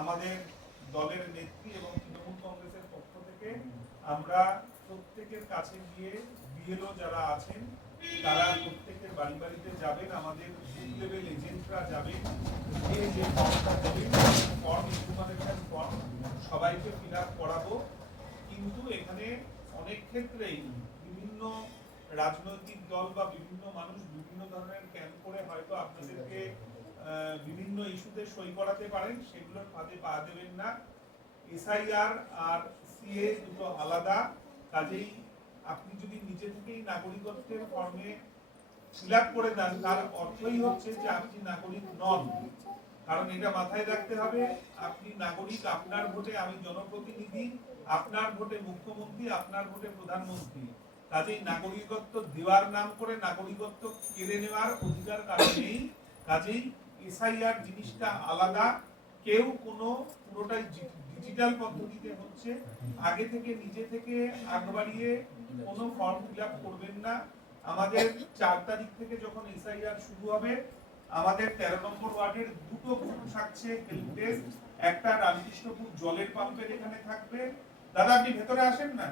আমাদের দলের নেত্রী এবং তৃণমূল কংগ্রেসের পক্ষ থেকে আমরা প্রত্যেকের কাছে গিয়ে বিএলও যারা আছেন তারা প্রত্যেকের বাড়ি বাড়িতে যাবেন, আমাদের বুথ লেভেল এজেন্টরা যাবেন, যে ফর্মটা দেবেন ফর্ম ইনফরমেশন ফর্ম সবাইকে ফিল আপ করাবো। কিন্তু এখানে অনেক ক্ষেত্রেই বিভিন্ন রাজনৈতিক দল বা বিভিন্ন মানুষ বিভিন্ন ধরনের ক্যাম্প করে হয়তো আপনাদেরকে বিভিন্ন ইস্যুতে সই করাতে পারেন, সেগুলোর ফাঁদে পা দেবেন না। এসআইআর আর সিএ দুটো আলাদা, কাজেই আপনি যদি নিজে থেকেই নাগরিকত্বের ফর্মে ফিল আপ করে দেন তার অর্থই হচ্ছে যে আপনি নাগরিক নন। কারণ এটা মাথায় রাখতে হবে, আপনি নাগরিক, আপনার ভোটে আমি জনপ্রতিনিধি, আপনার ভোটে মুখ্যমন্ত্রী, আপনার ভোটে প্রধানমন্ত্রী। কাজেই নাগরিকত্ব দেওয়ার নাম করে নাগরিকত্ব কেড়ে নেওয়ার অধিকার কারণ নেই। কাজেই এসআইআর জিনিসটা আলাদা, কেউ কোনো পুরোটাই ডিজিটাল পদ্ধতিতে হচ্ছে, আগে থেকে নিজে থেকে আগ বাড়িয়ে কোনো ফর্ম ফিল আপ করবেন না। আমাদের 4 তারিখ থেকে যখন এসআইআর শুরু হবে, আমাদের 13 নম্বর ওয়ার্ডের দুটো বুথ থাকছে হেল্প ডেস্ক, একটা রামকৃষ্ণপুর জলের পাম্পের এখানে থাকবে। দাদা আপনি ভেতরে আসেন না,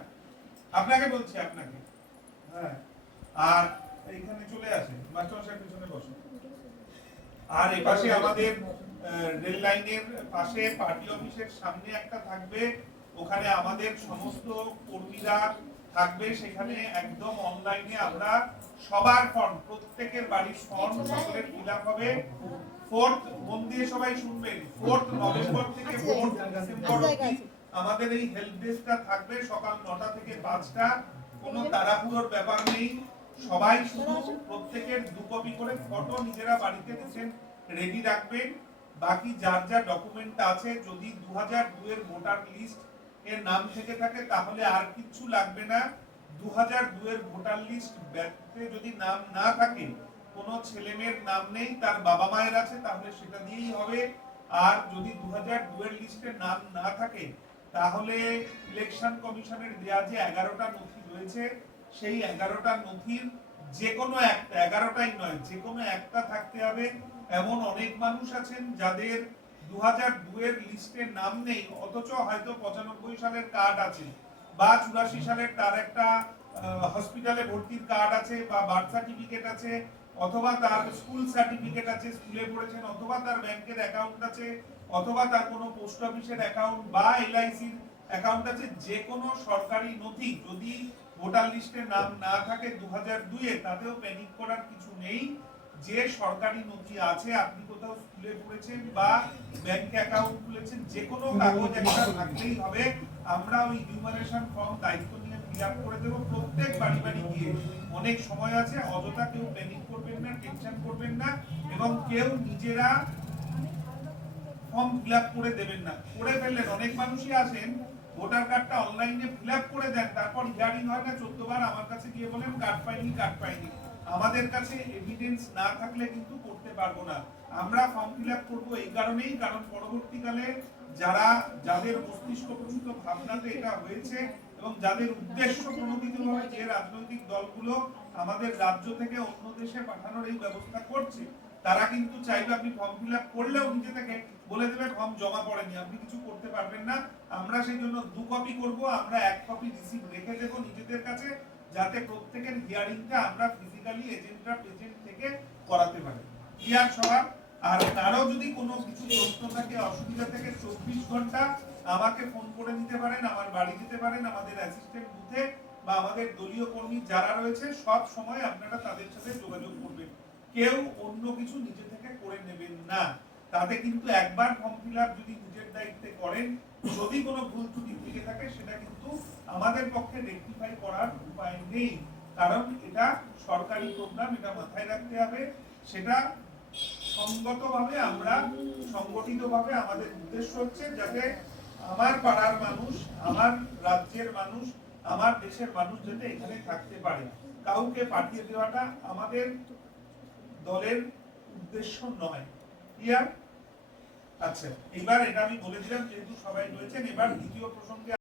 আপনাকে বলছি, আপনাকে। হ্যাঁ, আর এইখানে চলে আসেন, মাস্টারমশাই পিছনে বসুন। আর এপাশে আমাদের রেল লাইনের পাশে পার্টি অফিসের সামনে একটা থাকবে, ওখানে আমাদের সমস্ত কর্মীরা থাকবে। সেখানে একদম অনলাইনে আমরা সবার ফর্ম, প্রত্যেকের বাড়ির ফর্ম সকলের ফিল আপ হবে। 4th, মন দিয়ে সবাই শুনবেন, 4th নভেম্বর থেকে 4th ডিসেম্বর অবধি আমাদের এই হেল্প ডেস্কটা থাকবে সকাল 9টা থেকে 5টা। কোনো তাড়াহুড়োর ব্যাপার নেই, সবাই শুধু প্রত্যেকের 2 কপি করে ফটো নিজেরা বাড়িতে দিচ্ছেন রেডি রাখবেন। বাকি যার যা ডকুমেন্ট আছে, যদি 2002 এর ভোটার লিস্ট এর নাম থেকে থাকে তাহলে আর কিছু লাগবে না। 2002 এর ভোটার লিস্ট ব্যক্তিতে যদি নাম না থাকে, কোনো ছেলেমেয়ের নাম নেই, তার বাবা মায়ের আছে, তাহলে সেটা দিয়েই হবে। আর যদি 2002 এর লিস্টে নাম না থাকে তাহলে ইলেকশন কমিশনের দেয়া যে 11টা নথি রয়েছে, সেই 11টা নথির যে কোনো একটা, 11টাই নয়, যে কোনো একটা থাকতে হবে। এমন অনেক মানুষ আছেন যাদের 2002 এর লিস্টে নাম নেই, অথচ হয়তো 95 সালের কার্ড আছে বা 84 সালের তার একটা হসপিটালে ভর্তির কার্ড আছে বা বার্থ সার্টিফিকেট আছে, অথবা তার স্কুল সার্টিফিকেট আছে, স্কুলে পড়েছেন, অথবা তার ব্যাংকের অ্যাকাউন্ট আছে, অথবা তার কোনো পোস্ট অফিসের অ্যাকাউন্ট বা এলআইসির অ্যাকাউন্ট আছে। যে কোনো সরকারি নথি যদি ভোটার লিস্টে নাম না থাকে 2002 এ, তাতেও প্যানিক করার কিছু নেই। যে সরকারি নথি আছে, আপনি কোথাও স্কুলে পড়েছেন বা ব্যাংক অ্যাকাউন্ট খুলেছেন, যে কোনো কাগজ একটা থাকলেই হবে। আমরা ওই ইনিউমারেশন ফর্ম দায়িত্ব নিয়ে ফিল আপ করে দেব প্রত্যেক বাড়ি বাড়ি গিয়ে। অনেক সময় আছে, অযথা কেউ প্যানিক করবেন না, টেনশন করবেন না, এবং কেউ নিজেরা ফর্ম ফিল আপ করে দেবেন না। করে ফেললেন, অনেক মানুষই আসেন ভোটার কার্ডটা অনলাইনে ফিল আপ করে দেন, তারপর হিয়ারিং হয় না, 14 বার আমার কাছে গিয়ে বলেন কার্ড পাইনি, কার্ড পাইনি। আমাদের কাছে এভিডেন্স না থাকলে কিন্তু করতে পারবো না। আমরা ফর্ম ফিল আপ করবো এই কারণেই, কারণ পরবর্তীকালে যাদের মস্তিষ্ক প্রসূত ভাবনাতে এটা হয়েছে এবং যাদের উদ্দেশ্য প্রণোদিতভাবে যে রাজনৈতিক দলগুলো আমাদের রাজ্য থেকে অন্য দেশে পাঠানোর এই ব্যবস্থা করছে, তারা কিন্তু চাইবে আপনি ফর্ম ফিল আপ করলেও নিজে থেকে বলে দেবে ফর্ম জমা পড়েনি, আপনি কিছু করতে পারবেন না। আমরা সেই জন্য 2 কপি করব, আমরা 1 কপি রিসিভ রেখে দেব নিজেদের কাছে, যাতে প্রত্যেকের হিয়ারিংটা আমরা ফিজিক্যালি এজেন্টরা প্রেজেন্ট থেকে করাতে পারি। ক্লিয়ার সবার? আর কারো যদি কোনো কিছু প্রশ্ন থাকে, অসুবিধা থেকে 24 ঘন্টা আমাকে ফোন করে নিতে পারেন, আমার বাড়ি যেতে পারেন, আমাদের অ্যাসিস্ট্যান্ট বুথে বা আমাদের দলীয় কর্মী যারা রয়েছে সব সময় আপনারা তাদের সাথে যোগাযোগ করবেন। কেউ অন্য কিছু নিজে থেকে করে নেবেন না। তাতে কিন্তু একবার ফর্ম ফিল আপ যদি নিজের দায়িত্বে করেন, যদি কোনো ভুল ত্রুটি থেকে থাকে সেটা কিন্তু আমাদের পক্ষে রেকটিফাই করার উপায় নেই। কারণ এটা সরকারি প্রোগ্রাম, এটা মাথায় রাখতে হবে। সেটা সংগতভাবে আমরা, সংগঠিতভাবে আমাদের উদ্দেশ্য হচ্ছে যাতে আমার পাড়ার মানুষ, আমার রাজ্যের মানুষ, আমার দেশের মানুষ যাতে এখানে থাকতে পারে। কাউকে পাঠিয়ে দেওয়াটা আমাদের দলের উদ্দেশ্য নয়। ক্লিয়ার? আচ্ছা, এবার এটা আমি বলে দিলাম যেহেতু সবাই রয়েছেন। এবার দ্বিতীয় প্রসঙ্গে